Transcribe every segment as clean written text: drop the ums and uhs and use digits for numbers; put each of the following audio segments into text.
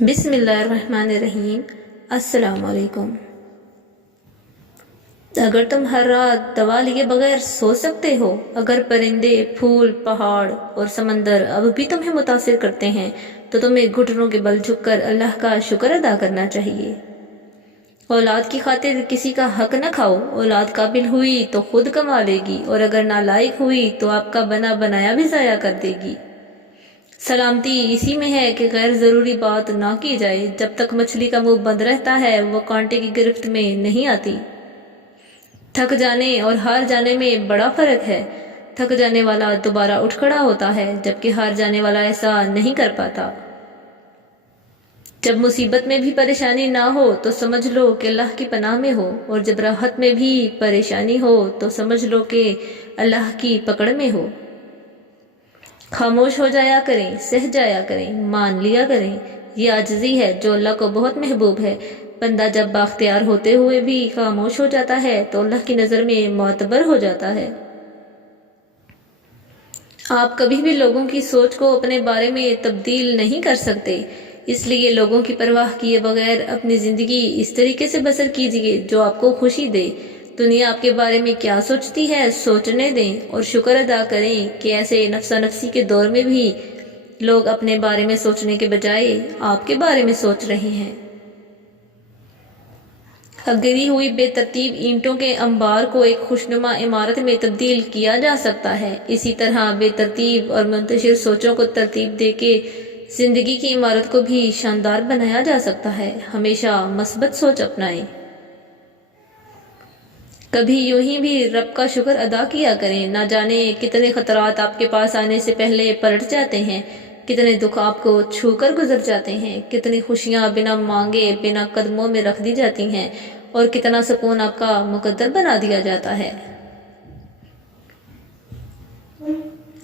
بسم اللہ الرحمن الرحیم۔ السلام علیکم۔ اگر تم ہر رات دوا لیے بغیر سو سکتے ہو، اگر پرندے، پھول، پہاڑ اور سمندر اب بھی تمہیں متاثر کرتے ہیں تو تمہیں گھٹنوں کے بل جھک کر اللہ کا شکر ادا کرنا چاہیے۔ اولاد کی خاطر کسی کا حق نہ کھاؤ، اولاد قابل ہوئی تو خود کما لے گی اور اگر نالائق ہوئی تو آپ کا بنا بنایا بھی ضائع کر دے گی۔ سلامتی اسی میں ہے کہ غیر ضروری بات نہ کی جائے۔ جب تک مچھلی کا منہ بند رہتا ہے وہ کانٹے کی گرفت میں نہیں آتی۔ تھک جانے اور ہار جانے میں بڑا فرق ہے۔ تھک جانے والا دوبارہ اٹھ کھڑا ہوتا ہے جبکہ ہار جانے والا ایسا نہیں کر پاتا۔ جب مصیبت میں بھی پریشانی نہ ہو تو سمجھ لو کہ اللہ کی پناہ میں ہو، اور جب راحت میں بھی پریشانی ہو تو سمجھ لو کہ اللہ کی پکڑ میں ہو۔ خاموش ہو جایا کریں، سہ جایا کریں، مان لیا کریں۔ یہ عاجزی ہے جو اللہ کو بہت محبوب ہے۔ بندہ جب بااختیار ہوتے ہوئے بھی خاموش ہو جاتا ہے تو اللہ کی نظر میں معتبر ہو جاتا ہے۔ آپ کبھی بھی لوگوں کی سوچ کو اپنے بارے میں تبدیل نہیں کر سکتے، اس لیے لوگوں کی پرواہ کیے بغیر اپنی زندگی اس طریقے سے بسر کیجیے جو آپ کو خوشی دے۔ دنیا آپ کے بارے میں کیا سوچتی ہے سوچنے دیں اور شکر ادا کریں کہ ایسے نفسا نفسی کے دور میں بھی لوگ اپنے بارے میں سوچنے کے بجائے آپ کے بارے میں سوچ رہے ہیں۔ گری ہوئی بے ترتیب اینٹوں کے انبار کو ایک خوشنما عمارت میں تبدیل کیا جا سکتا ہے، اسی طرح بے ترتیب اور منتشر سوچوں کو ترتیب دے کے زندگی کی عمارت کو بھی شاندار بنایا جا سکتا ہے۔ ہمیشہ مثبت سوچ اپنائیں۔ کبھی یوں ہی بھی رب کا شکر ادا کیا کریں۔ نہ جانے کتنے خطرات آپ کے پاس آنے سے پہلے پلٹ جاتے ہیں، کتنے دکھ آپ کو چھو کر گزر جاتے ہیں، کتنی خوشیاں بنا مانگے بنا قدموں میں رکھ دی جاتی ہیں اور کتنا سکون آپ کا مقدر بنا دیا جاتا ہے۔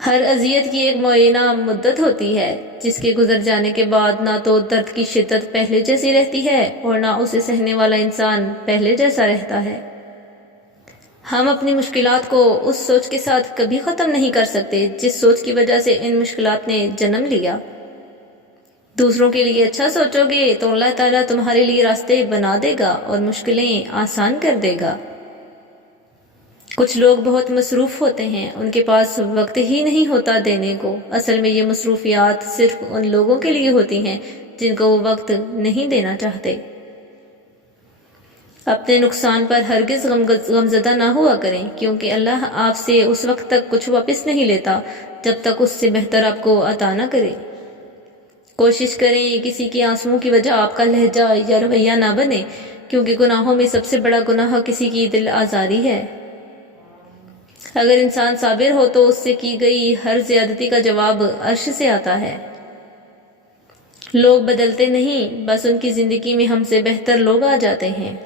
ہر اذیت کی ایک معینہ مدت ہوتی ہے جس کے گزر جانے کے بعد نہ تو درد کی شدت پہلے جیسی رہتی ہے اور نہ اسے سہنے والا انسان پہلے جیسا رہتا ہے۔ ہم اپنی مشکلات کو اس سوچ کے ساتھ کبھی ختم نہیں کر سکتے جس سوچ کی وجہ سے ان مشکلات نے جنم لیا۔ دوسروں کے لیے اچھا سوچو گے تو اللہ تعالیٰ تمہارے لیے راستے بنا دے گا اور مشکلیں آسان کر دے گا۔ کچھ لوگ بہت مصروف ہوتے ہیں، ان کے پاس وقت ہی نہیں ہوتا دینے کو۔ اصل میں یہ مصروفیات صرف ان لوگوں کے لیے ہوتی ہیں جن کو وہ وقت نہیں دینا چاہتے۔ اپنے نقصان پر ہرگز غمزدہ نہ ہوا کریں، کیونکہ اللہ آپ سے اس وقت تک کچھ واپس نہیں لیتا جب تک اس سے بہتر آپ کو عطا نہ کرے۔ کوشش کریں کسی کے آنسوؤں کی وجہ آپ کا لہجہ یا رویہ نہ بنے، کیونکہ گناہوں میں سب سے بڑا گناہ کسی کی دل آزاری ہے۔ اگر انسان صابر ہو تو اس سے کی گئی ہر زیادتی کا جواب عرش سے آتا ہے۔ لوگ بدلتے نہیں، بس ان کی زندگی میں ہم سے بہتر لوگ آ جاتے ہیں۔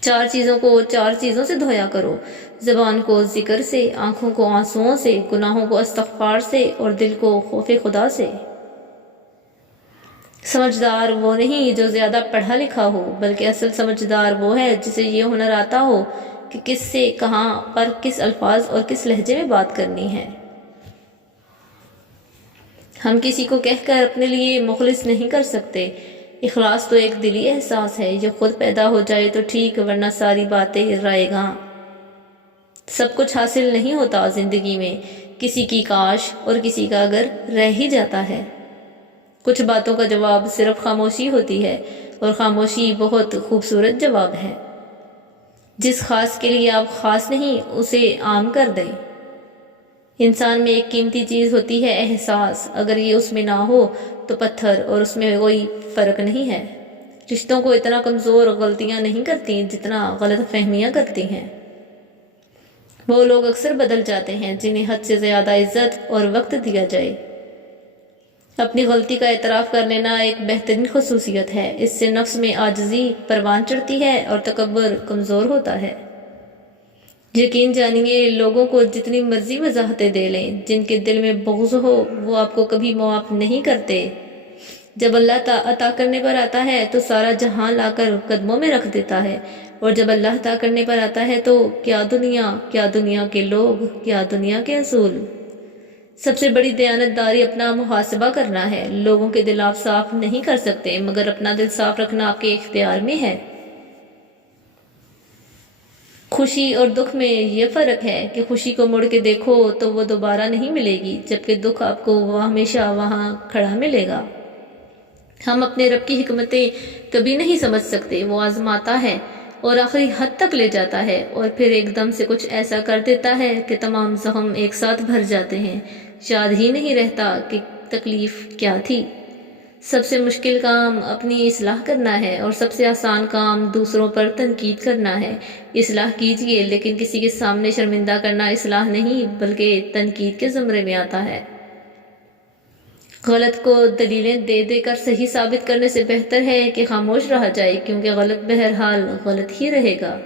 چار چیزوں کو چار چیزوں سے دھویا کرو: زبان کو ذکر سے، آنکھوں کو آنسوؤں سے، گناہوں کو استغفار سے اور دل کو خوف خدا سے۔ سمجھدار وہ نہیں جو زیادہ پڑھا لکھا ہو، بلکہ اصل سمجھدار وہ ہے جسے یہ ہنر آتا ہو کہ کس سے کہاں پر کس الفاظ اور کس لہجے میں بات کرنی ہے۔ ہم کسی کو کہہ کر اپنے لیے مخلص نہیں کر سکتے۔ اخلاص تو ایک دلی احساس ہے، یہ خود پیدا ہو جائے تو ٹھیک، ورنہ ساری باتیں رائے گاں۔ سب کچھ حاصل نہیں ہوتا زندگی میں، کسی کی کاش اور کسی کا اگر رہ ہی جاتا ہے۔ کچھ باتوں کا جواب صرف خاموشی ہوتی ہے، اور خاموشی بہت خوبصورت جواب ہے۔ جس خاص کے لیے آپ خاص نہیں اسے عام کر دیں۔ انسان میں ایک قیمتی چیز ہوتی ہے احساس، اگر یہ اس میں نہ ہو تو پتھر اور اس میں کوئی فرق نہیں ہے۔ رشتوں کو اتنا کمزور غلطیاں نہیں کرتی جتنا غلط فہمیاں کرتی ہیں۔ وہ لوگ اکثر بدل جاتے ہیں جنہیں حد سے زیادہ عزت اور وقت دیا جائے۔ اپنی غلطی کا اعتراف کر لینا ایک بہترین خصوصیت ہے، اس سے نفس میں عاجزی پروان چڑھتی ہے اور تکبر کمزور ہوتا ہے۔ یقین جانیے لوگوں کو جتنی مرضی وضاحتیں دے لیں، جن کے دل میں بغض ہو وہ آپ کو کبھی معاف نہیں کرتے۔ جب اللہ عطا کرنے پر آتا ہے تو سارا جہاں لا کر قدموں میں رکھ دیتا ہے، اور جب اللہ عطا کرنے پر آتا ہے تو کیا دنیا کے لوگ، کیا دنیا کے اصول۔ سب سے بڑی دیانتداری اپنا محاسبہ کرنا ہے۔ لوگوں کے دل آپ صاف نہیں کر سکتے، مگر اپنا دل صاف رکھنا آپ کے اختیار میں ہے۔ خوشی اور دکھ میں یہ فرق ہے کہ خوشی کو مڑ کے دیکھو تو وہ دوبارہ نہیں ملے گی، جبکہ دکھ آپ کو وہ ہمیشہ وہاں کھڑا ملے گا۔ ہم اپنے رب کی حکمتیں کبھی نہیں سمجھ سکتے۔ وہ آزماتا ہے اور آخری حد تک لے جاتا ہے، اور پھر ایک دم سے کچھ ایسا کر دیتا ہے کہ تمام زخم ایک ساتھ بھر جاتے ہیں، یاد ہی نہیں رہتا کہ تکلیف کیا تھی۔ سب سے مشکل کام اپنی اصلاح کرنا ہے، اور سب سے آسان کام دوسروں پر تنقید کرنا ہے۔ اصلاح کیجئے، لیکن کسی کے سامنے شرمندہ کرنا اصلاح نہیں بلکہ تنقید کے زمرے میں آتا ہے۔ غلط کو دلیلیں دے دے کر صحیح ثابت کرنے سے بہتر ہے کہ خاموش رہا جائے، کیونکہ غلط بہرحال غلط ہی رہے گا۔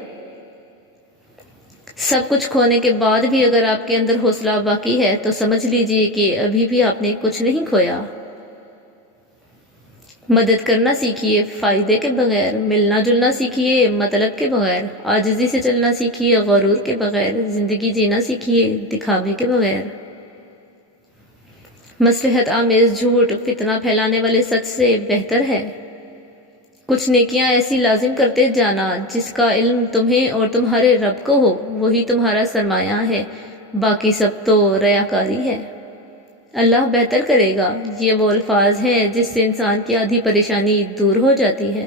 سب کچھ کھونے کے بعد بھی اگر آپ کے اندر حوصلہ باقی ہے تو سمجھ لیجئے کہ ابھی بھی آپ نے کچھ نہیں کھویا۔ مدد کرنا سیکھیے فائدے کے بغیر، ملنا جلنا سیکھیے مطلب کے بغیر، عاجزی سے چلنا سیکھیے غرور کے بغیر، زندگی جینا سیکھیے دکھاوے کے بغیر۔ مصلحت آمیز جھوٹ فتنہ پھیلانے والے سچ سے بہتر ہے۔ کچھ نیکیاں ایسی لازم کرتے جانا جس کا علم تمہیں اور تمہارے رب کو ہو، وہی تمہارا سرمایہ ہے، باقی سب تو ریاکاری ہے۔ اللہ بہتر کرے گا، یہ وہ الفاظ ہیں جس سے انسان کی آدھی پریشانی دور ہو جاتی ہے۔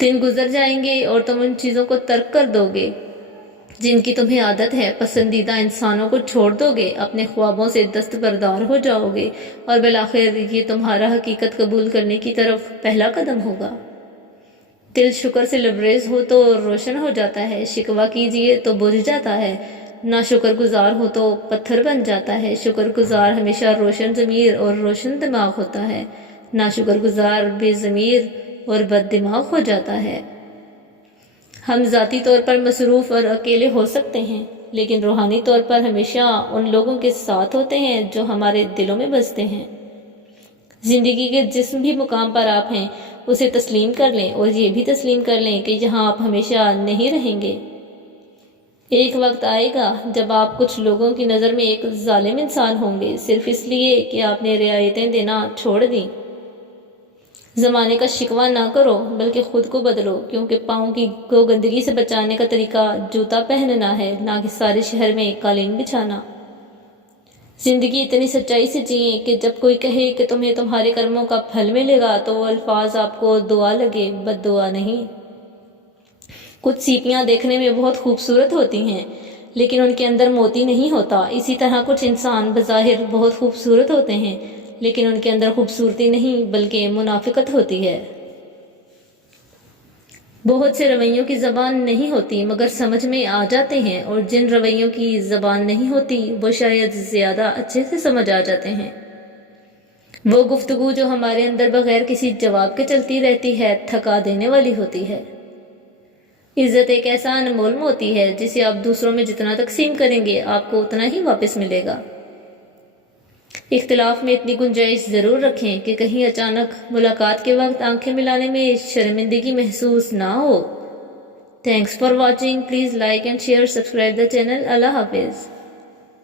دن گزر جائیں گے اور تم ان چیزوں کو ترک کر دو گے جن کی تمہیں عادت ہے، پسندیدہ انسانوں کو چھوڑ دو گے، اپنے خوابوں سے دستبردار ہو جاؤ گے، اور بالآخر یہ تمہارا حقیقت قبول کرنے کی طرف پہلا قدم ہوگا۔ دل شکر سے لبریز ہو تو روشن ہو جاتا ہے، شکوہ کیجئے تو بجھ جاتا ہے، نہ شکر گزار ہو تو پتھر بن جاتا ہے۔ شکر گزار ہمیشہ روشن ضمیر اور روشن دماغ ہوتا ہے، نہ شکر گزار بے ضمیر اور بد دماغ ہو جاتا ہے۔ ہم ذاتی طور پر مصروف اور اکیلے ہو سکتے ہیں، لیکن روحانی طور پر ہمیشہ ان لوگوں کے ساتھ ہوتے ہیں جو ہمارے دلوں میں بستے ہیں۔ زندگی کے جس بھی مقام پر آپ ہیں اسے تسلیم کر لیں، اور یہ بھی تسلیم کر لیں کہ یہاں آپ ہمیشہ نہیں رہیں گے۔ ایک وقت آئے گا جب آپ کچھ لوگوں کی نظر میں ایک ظالم انسان ہوں گے، صرف اس لیے کہ آپ نے رعایتیں دینا چھوڑ دیں۔ زمانے کا شکوہ نہ کرو بلکہ خود کو بدلو، کیونکہ پاؤں کو گندگی سے بچانے کا طریقہ جوتا پہننا ہے، نہ کہ سارے شہر میں قالین بچھانا۔ زندگی اتنی سچائی سے جئیں کہ جب کوئی کہے کہ تمہیں تمہارے کرموں کا پھل ملے گا تو وہ الفاظ آپ کو دعا لگے، بد دعا نہیں۔ کچھ سیپیاں دیکھنے میں بہت خوبصورت ہوتی ہیں لیکن ان کے اندر موتی نہیں ہوتا، اسی طرح کچھ انسان بظاہر بہت خوبصورت ہوتے ہیں لیکن ان کے اندر خوبصورتی نہیں بلکہ منافقت ہوتی ہے۔ بہت سے رویوں کی زبان نہیں ہوتی مگر سمجھ میں آ جاتے ہیں، اور جن رویوں کی زبان نہیں ہوتی وہ شاید زیادہ اچھے سے سمجھ آ جاتے ہیں۔ وہ گفتگو جو ہمارے اندر بغیر کسی جواب کے چلتی رہتی ہے تھکا دینے والی ہوتی ہے۔ عزت ایک ایسا انمول موتی ہے جسے آپ دوسروں میں جتنا تقسیم کریں گے آپ کو اتنا ہی واپس ملے گا۔ اختلاف میں اتنی گنجائش ضرور رکھیں کہ کہیں اچانک ملاقات کے وقت آنکھیں ملانے میں شرمندگی محسوس نہ ہو۔ Thanks for watching, please like and share, subscribe the channel. اللہ حافظ۔